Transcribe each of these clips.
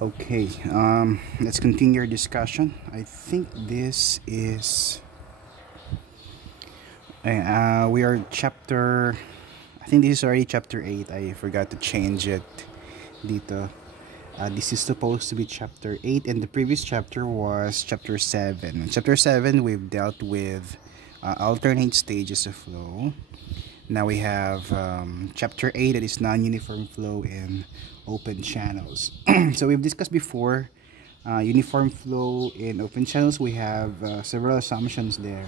Okay, let's continue our discussion. I think this is we are chapter. I think this is already chapter 8. I forgot to change it dito. This is supposed to be chapter 8, and the previous chapter was chapter 7. In chapter 7, we've dealt with alternate stages of flow. Now we have chapter 8, that is non-uniform flow in open channels. So we've discussed before uniform flow in open channels. We have several assumptions there,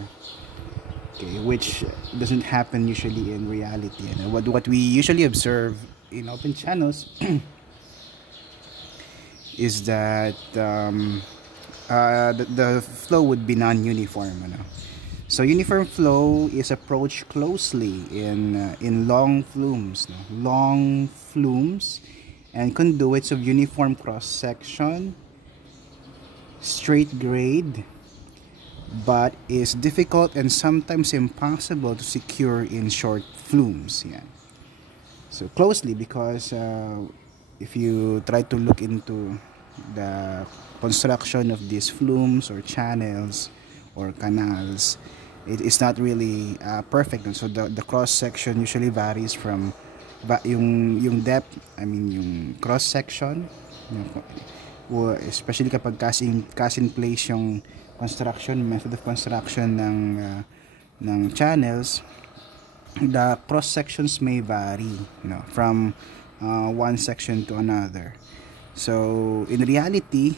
okay, which doesn't happen usually in reality. And what we usually observe in open channels is that the flow would be non-uniform. So uniform flow is approached closely in long flumes, and conduits of uniform cross section, straight grade, but is difficult and sometimes impossible to secure in short flumes. Yeah. So closely because if you try to look into the construction of these flumes or channels or canals, it is not really perfect. So the cross section usually varies from yung depth, yung cross section, especially kapag cast in place yung method of construction ng channels. The cross sections may vary from one section to another. So in reality,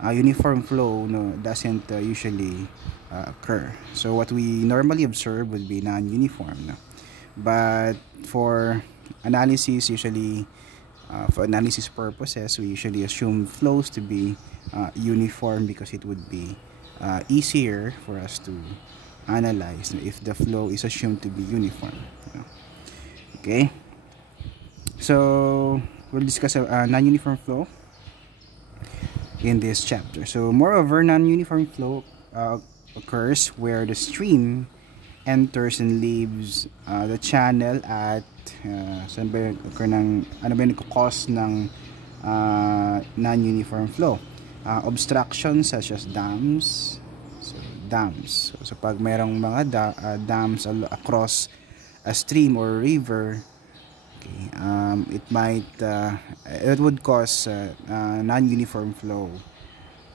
uniform flow doesn't usually occur. So what we normally observe would be non-uniform. But for analysis, usually for analysis purposes, we usually assume flows to be uniform because it would be easier for us to analyze if the flow is assumed to be uniform. Okay, so we'll discuss non-uniform flow in this chapter. So moreover, non-uniform flow occurs where the stream enters and leaves the channel at saan ba occur ng ano ba yung cause ng non-uniform flow. Obstructions such as dams. So pag mayroong mga dams across a stream or river, okay, it would cause non-uniform flow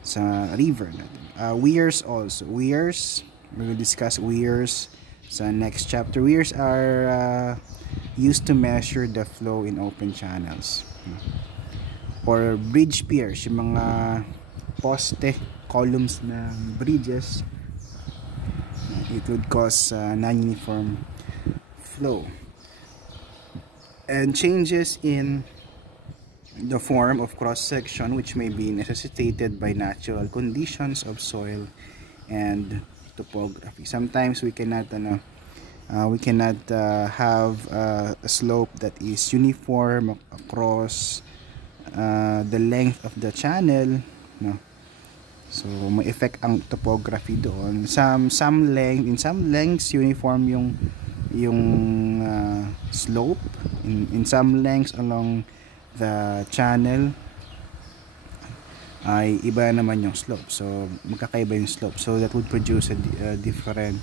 sa river natin. Weirs also. Weirs, we will discuss weirs sa next chapter. Weirs are used to measure the flow in open channels. Or bridge piers, yung mga poste, columns ng bridges, it would cause non-uniform flow. And changes in the form of cross-section which may be necessitated by natural conditions of soil and topography. Sometimes we cannot have a slope that is uniform across the length of the channel, so may effect ang topography doon. In some lengths uniform yung slope, in some lengths along the channel ay iba naman yung slope, so magkakaiba yung slope, so that would produce a different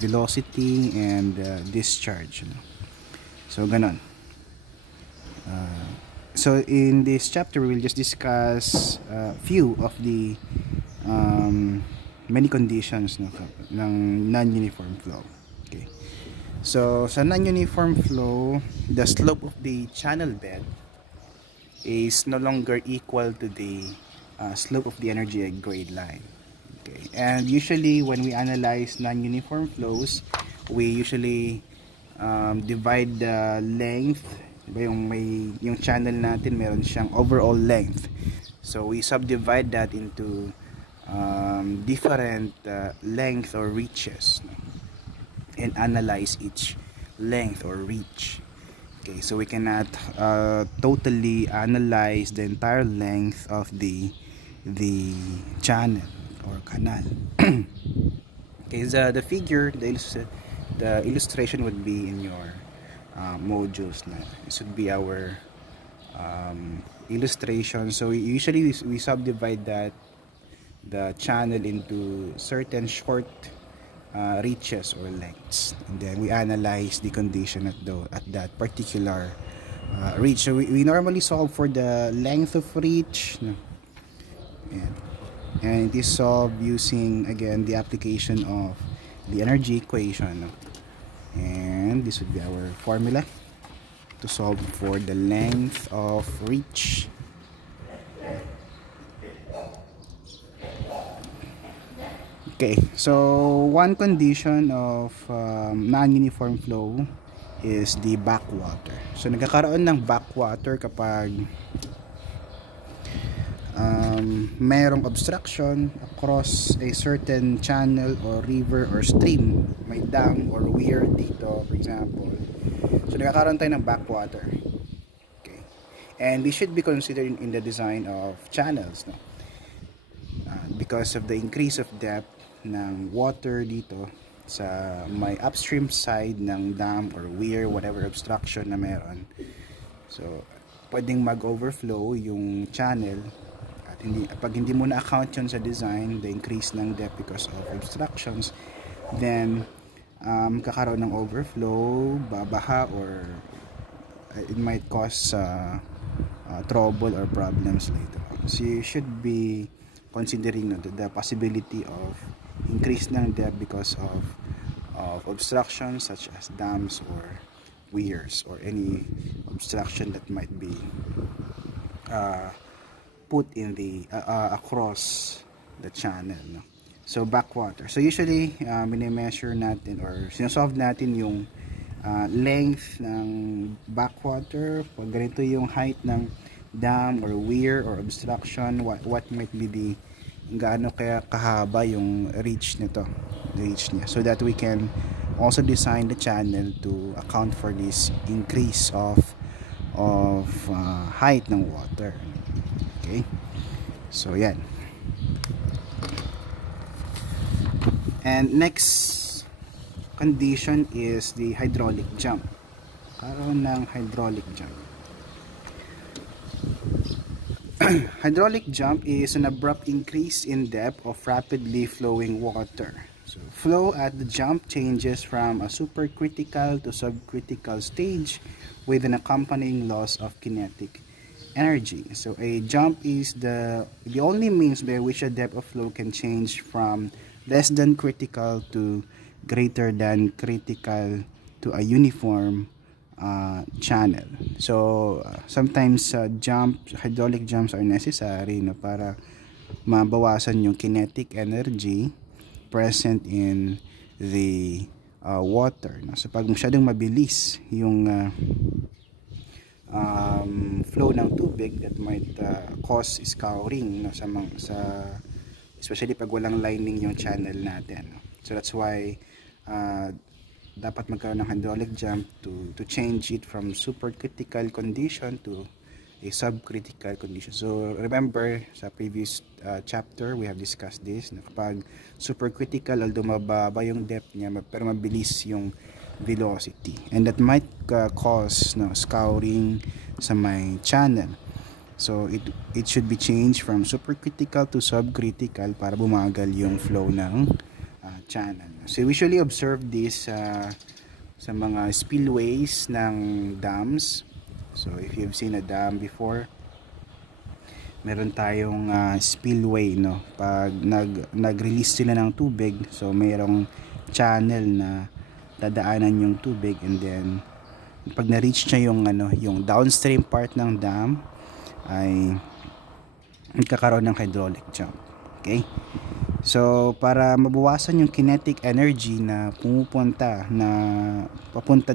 velocity and discharge. So ganon. So in this chapter we will just discuss a few of the many conditions ng non-uniform flow. Okay. So sa non-uniform flow, the slope of the channel bed is no longer equal to the slope of the energy grade line. Okay. And usually when we analyze non-uniform flows, we usually divide the length. Yung channel natin meron siyang overall length, so we subdivide that into different length or reaches, and analyze each length or reach. Okay, so we cannot totally analyze the entire length of the channel or canal. Okay, the figure, the illustration would be in your modules. This would be our illustration. So usually we subdivide the channel into certain short reaches or lengths, and then we analyze the condition at that particular reach. So we normally solve for the length of reach, no? And it is solved using, again, the application of the energy equation, no? And this would be our formula to solve for the length of reach. Okay, so one condition of non-uniform flow is the backwater. So nagkakaroon ng backwater kapag mayroong obstruction across a certain channel or river or stream. May dam or weir dito, for example. So nagkakaroon tayo ng backwater. Okay, and this should be considered in the design of channels, no? Because of the increase of depth ng water dito sa may upstream side ng dam or weir, whatever obstruction na meron. So pwedeng mag-overflow yung channel, at pag hindi mo na-account yun sa design, the increase ng depth because of obstructions, then kakaroon ng overflow, babaha, or it might cause trouble or problems later on. So you should be considering the possibility of increase ng depth because of obstructions such as dams or weirs or any obstruction that might be put in the across the channel, no? So backwater, so usually mini-measure natin or sinosolve natin yung length ng backwater. Pag ganito yung height ng dam or weir or obstruction, what might be the gaano kaya kahaba yung reach nito, the reach niya, so that we can also design the channel to account for this increase of height ng water. Okay, so yan. And next condition is the hydraulic jump. Karoon ng hydraulic jump. Hydraulic jump is an abrupt increase in depth of rapidly flowing water. So flow at the jump changes from a supercritical to subcritical stage with an accompanying loss of kinetic energy. So a jump is the only means by which a depth of flow can change from less than critical to greater than critical to a uniform channel. So sometimes hydraulic jumps are necessary, no, para mabawasan yung kinetic energy present in the water, no? So pag masyadong mabilis yung flow ng tubig, that might cause scouring, no, especially pag walang lining yung channel natin, no? So that's why dapat magkaroon ng hydraulic jump to change it from supercritical condition to a subcritical condition. So remember sa previous chapter we have discussed this, na kapag supercritical, although mababa yung depth niya pero mabilis yung velocity, and that might cause, no, scouring sa may channel. So it should be changed from supercritical to subcritical para bumagal yung flow ng channel. So we usually observe this sa mga spillways ng dams. So if you've seen a dam before, meron tayong spillway, no? Pag nag-release sila ng tubig, so mayroong channel na dadaanan yung tubig, and then pag na-reach niya yung downstream part ng dam, ay magkakaroon ng hydraulic jump. Okay? So para mabawasan yung kinetic energy na papunta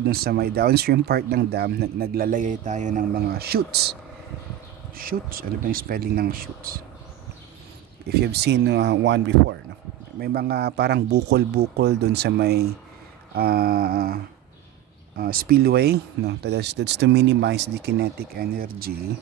dun sa may downstream part ng dam, naglalagay tayo ng mga chutes. Ano ba yung spelling ng chutes? If you've seen one before, no? May mga parang bukol-bukol dun sa may spillway, no? That's to minimize the kinetic energy,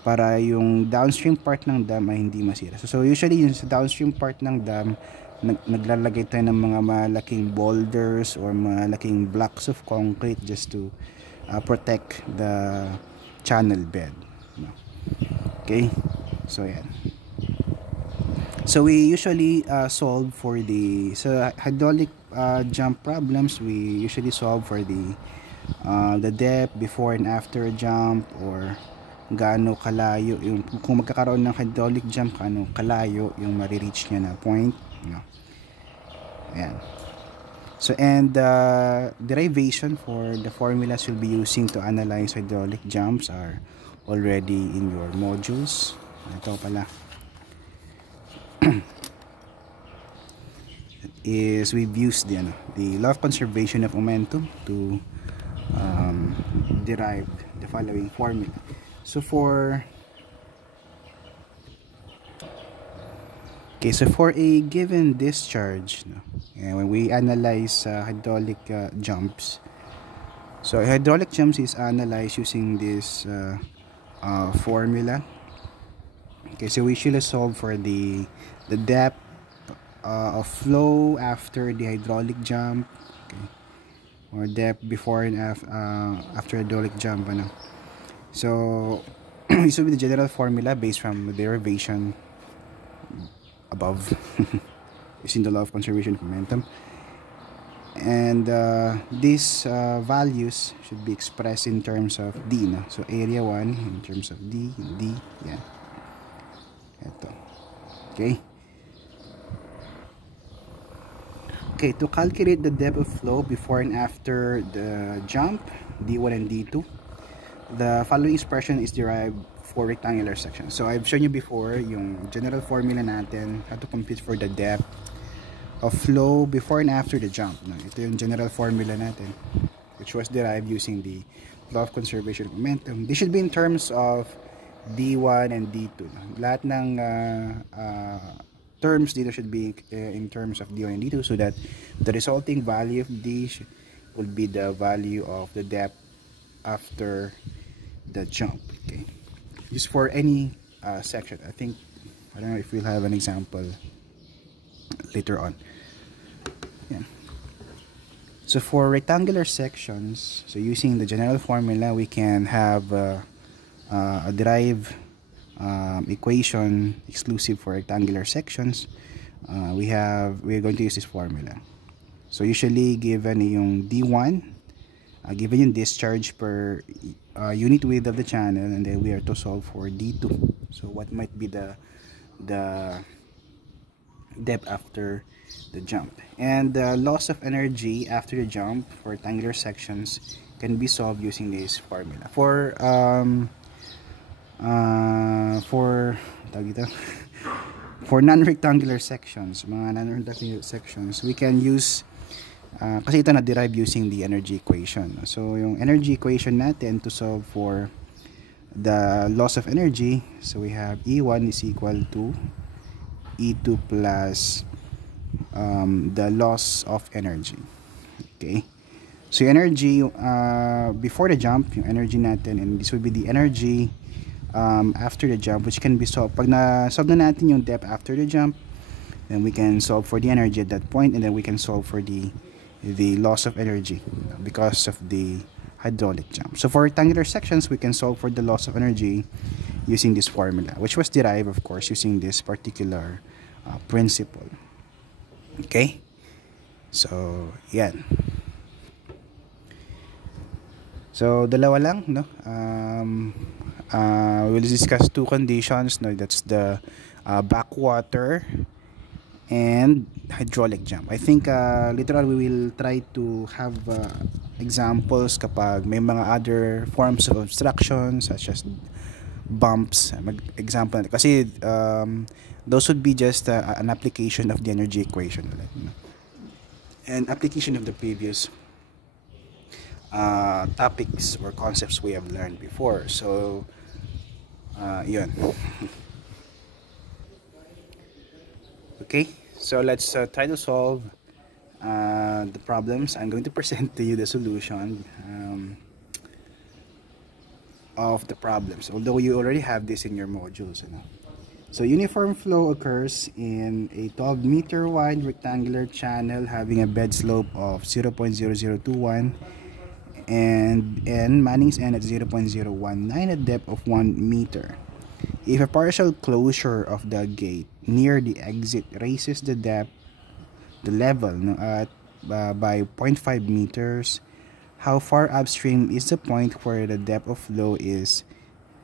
para yung downstream part ng dam ay hindi masira. So usually yung sa downstream part ng dam, naglalagay tayo ng mga malaking boulders or malaking blocks of concrete just to protect channel bed, no? Okay, so yan. So we usually solve for the hydraulic jump problems. We usually solve for the depth before and after a jump, or gaano kalayo yung kung magkakaroon ng hydraulic jump, gaano kalayo yung marireach niya na point, no? Ayan. So, and derivation for the formulas you'll be using to analyze hydraulic jumps are already in your modules. Ito pala is we've used the law of conservation of momentum to derive the following formula. So for a given discharge, no, and when we analyze hydraulic jumps, so hydraulic jumps is analyzed using this formula. Okay, so we should solve for the depth of flow after the hydraulic jump, okay, or depth before and after hydraulic jump, ano. So this will be the general formula based from the derivation above using the law of conservation of momentum, and these values should be expressed in terms of D, no? So area 1 in terms of D, yeah. Ito. Okay. Okay, to calculate the depth of flow before and after the jump, D1 and D2, the following expression is derived for rectangular sections. So I've shown you before yung general formula natin, how to compute for the depth of flow before and after the jump, no? Ito yung general formula natin, which was derived using the law of conservation of momentum. This should be in terms of D1 and D2, no? Lahat ng terms dito should be in terms of D1 and D2, so that the resulting value of D will be the value of the depth after the jump. Okay, just for any section. I don't know if we'll have an example later on. Yeah. So for rectangular sections, so using the general formula, we can have a derived equation exclusive for rectangular sections. We're going to use this formula. So usually given yung D1, given yung discharge per unit width of the channel, and then we are to solve for D2. So what might be the depth after the jump, and the loss of energy after the jump for rectangular sections can be solved using this formula. For non-rectangular sections, mga non-rectangular sections, we can use kasi ito na-derive using the energy equation. So yung energy equation natin to solve for the loss of energy, so we have E1 is equal to E2 plus the loss of energy. Okay, so yung energy before the jump, yung energy natin, and this will be the energy after the jump, which can be solved. Pag na-solve na natin yung depth after the jump, then we can solve for the energy at that point, and then we can solve for the loss of energy because of the hydraulic jump. So for rectangular sections, we can solve for the loss of energy using this formula, which was derived, of course, using this particular principle. Okay, so yan. So dalawa lang, no? We'll discuss two conditions, no? That's the backwater and hydraulic jump. I think later on we will try to have examples kapag may mga other forms of obstruction such as bumps. Example kasi those would be just an application of the energy equation, and application of the previous topics or concepts we have learned before. So yun. Okay, so let's try to solve the problems. I'm going to present to you the solution of the problems, although you already have this in your modules, So uniform flow occurs in a 12-meter wide rectangular channel having a bed slope of 0.0021 and Manning's N at 0.019 at depth of 1 meter. If a partial closure of the gate near the exit raises the depth, the level no, at by 0.5 meters, how far upstream is the point where the depth of flow is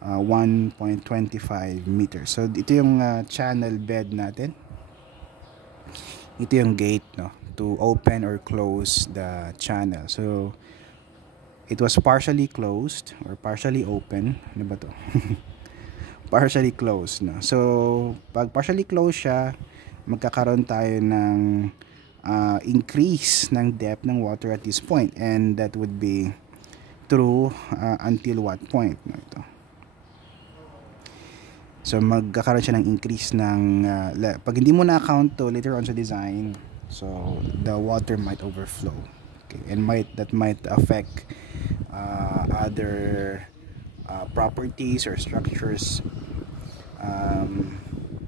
1.25 meters. So ito yung channel bed natin. Ito yung gate no, to open or close the channel. So it was partially closed or partially open. Ano ba to? Partially closed no. So pag partially closed siya, magkakaroon tayo ng increase ng depth ng water at this point, and that would be through until what point no, ito. So magkakaroon siya ng increase ng pag hindi mo na-account to later on sa design, so the water might overflow, okay, and that might affect other properties or structures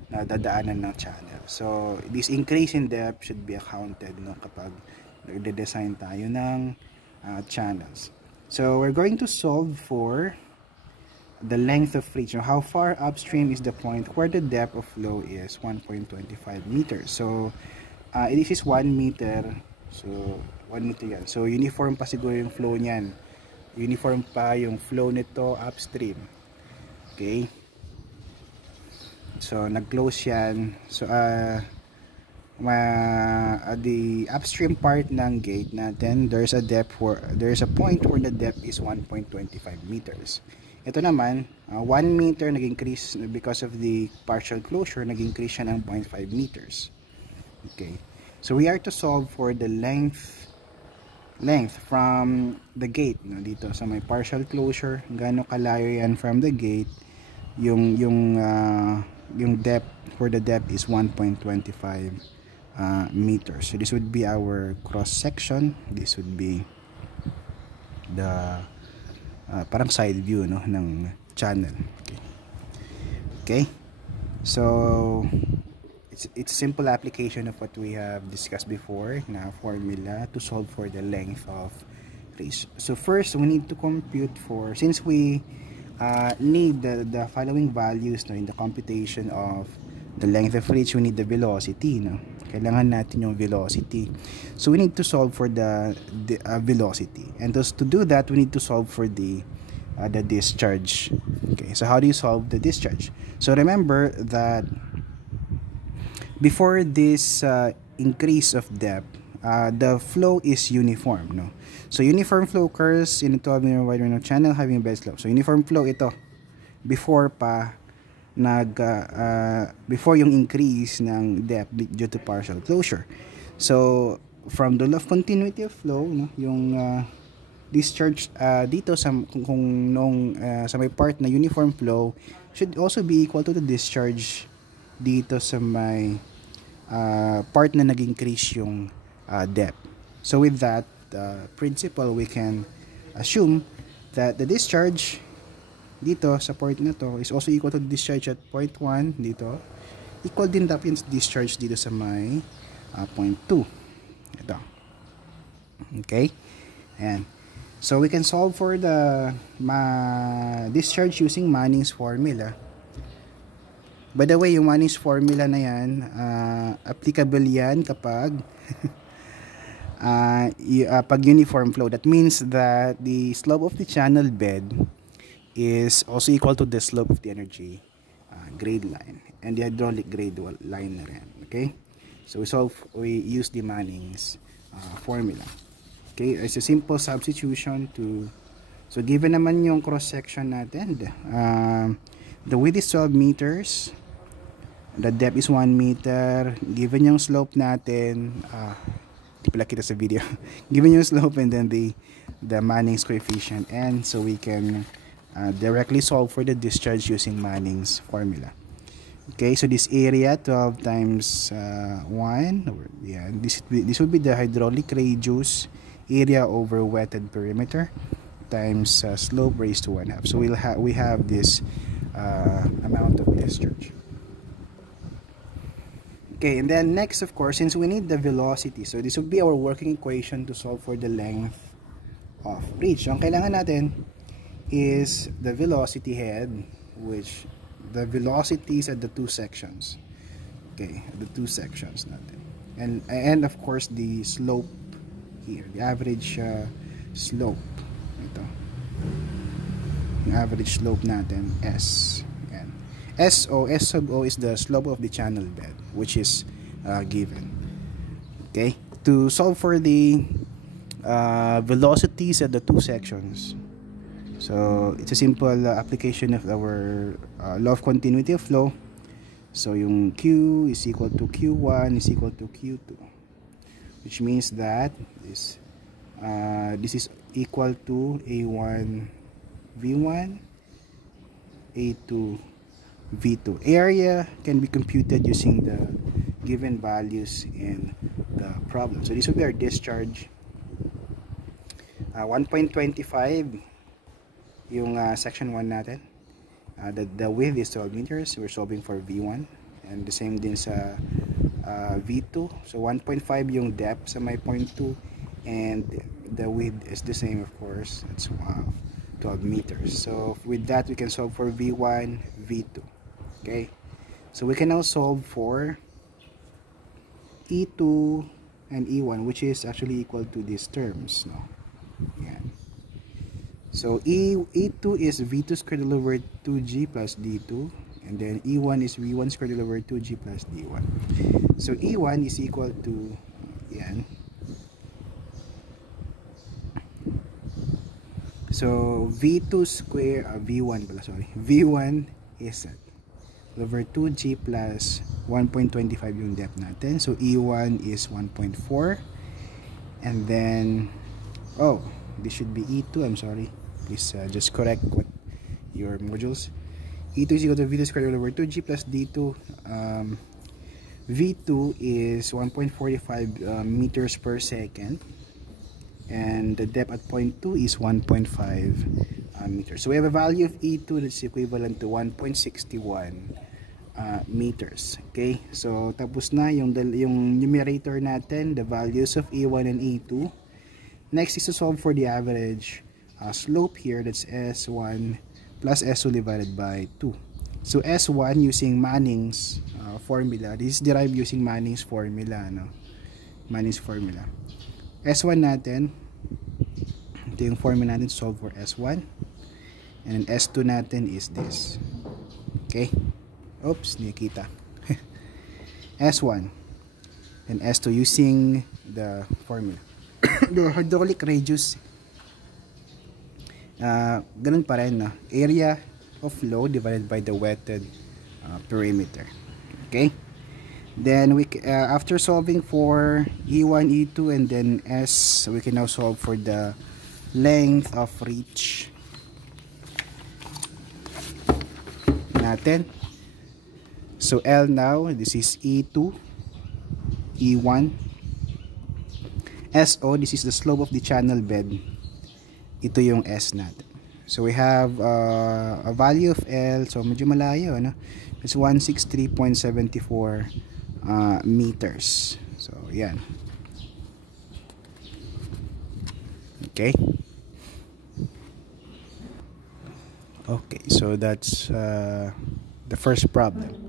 na dadaanan ng channel. So this increase in depth should be accounted no, kapag nagde-design tayo ng channels. So we're going to solve for the length of reach. So how far upstream is the point where the depth of flow is 1.25 meters. So this is 1 meter. So 1 meter yan. So uniform pa siguro yung flow niyan. Uniform pa yung flow nito upstream. Okay. So nag-close yan. So the upstream part ng gate natin, there's a point where the depth is 1.25 meters. Ito naman 1 meter nag-increase because of the partial closure, nag-increase siya ng 0.5 meters. Okay. So we are to solve for the length from the gate no, dito sa may partial closure, gaano kalayo yan from the gate, yung depth, where the depth is 1.25 meters. So this would be our cross section. This would be the parang side view no, ng channel. Okay. So it's a simple application of what we have discussed before na formula to solve for the length of reach. So first we need to compute for, since we need the following values no, in the computation of the length of reach, we need the velocity no. Kailangan natin yung velocity. So we need to solve for the velocity, and thus to do that we need to solve for the discharge. Okay, so how do you solve the discharge? So remember that before this increase of depth, the flow is uniform no. So uniform flow occurs in a 12 meter wide channel having a bed slope. So uniform flow ito before pa before yung increase ng depth due to partial closure. So from the law of continuity of flow no, yung discharge dito sa sa may part na uniform flow should also be equal to the discharge dito sa may part na nag-increase yung depth. So with that principle, we can assume that the discharge dito sa point na to is also equal to the discharge at point 1 dito, equal din dapat yung discharge dito sa may point 2 ito. Okay, and so we can solve for the discharge using Manning's formula. By the way, yung Manning's formula na yan, applicable yan kapag pag uniform flow. That means that the slope of the channel bed is also equal to the slope of the energy grade line and the hydraulic grade line na rin. Okay, so we use the Manning's formula. Okay, it's a simple substitution to, so given naman yung cross section natin, the width is 12 meters, the depth is 1 meter, given yung slope natin, di pala kita sa video given yung slope, and then the Manning's coefficient, and so we can directly solve for the discharge using Manning's formula. Okay, so this area 12 times 1, yeah, this would be the hydraulic radius area over wetted perimeter times slope raised to 1/2. So we have this amount of discharge. Okay, and then next, of course, since we need the velocity, so this would be our working equation to solve for the length of reach. So ang kailangan natin is the velocity head, which the velocities at the two sections. Okay, the two sections natin. And of course the slope here, the average slope. Ito. Yung average slope natin, S. Yan. S sub O is the slope of the channel bed, which is given. Okay, to solve for the velocities at the two sections, so it's a simple application of our law of continuity of flow. So yung Q is equal to Q1 is equal to Q2, which means that this is equal to A1 V1, A2 V2. Area can be computed using the given values in the problem. So this will be our discharge. 1.25 yung section 1 natin. The width is 12 meters. We're solving for V1. And the same din sa V2. So 1.5 yung depth sa my point 2. And the width is the same, of course. That's 12 meters. So with that, we can solve for V1, V2. Okay. So we can now solve for E2 and E1, which is actually equal to these terms. No? Yan. So E2 is V2 squared all over 2G plus D2. And then E1 is V1 squared all over 2G plus D1. So E1 is equal to, yan. So V2 square, V1 pala, sorry. V1 is over 2G plus 1.25 yung depth natin. So E1 is 1.4. And then, oh, this should be E2. I'm sorry. Please just correct what your modules. E2 is equal to V2 squared over 2G plus D2. V2 is 1.45 meters per second. And the depth at point 2 is 1.5 meters. So we have a value of E2 that's equivalent to 1.61 meters. Okay, so tapos na yung numerator natin, the values of E1 and E2. Next is to solve for the average slope here, that's S1 plus S2 divided by 2. So S1 using Manning's formula. This is derived using Manning's formula, no? Manning's formula. S1 natin, ito yung formula natin to solve for S1. And then S2 natin is this. Okay? Oops, nakita. S1 and S2 using the formula. The hydraulic radius, ganun pa rin, no? Area of flow divided by the wetted perimeter. Okay? Then we after solving for E1, E2, and then S, we can now solve for the length of reach natin. So L now, this is E2, E1, SO, this is the slope of the channel bed. Ito yung S natin. So we have a value of L, so medyo malayo, no? It's 163.74 meters. So yan. Okay. Okay, so that's the first problem.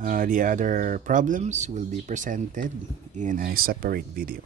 The other problems will be presented in a separate video.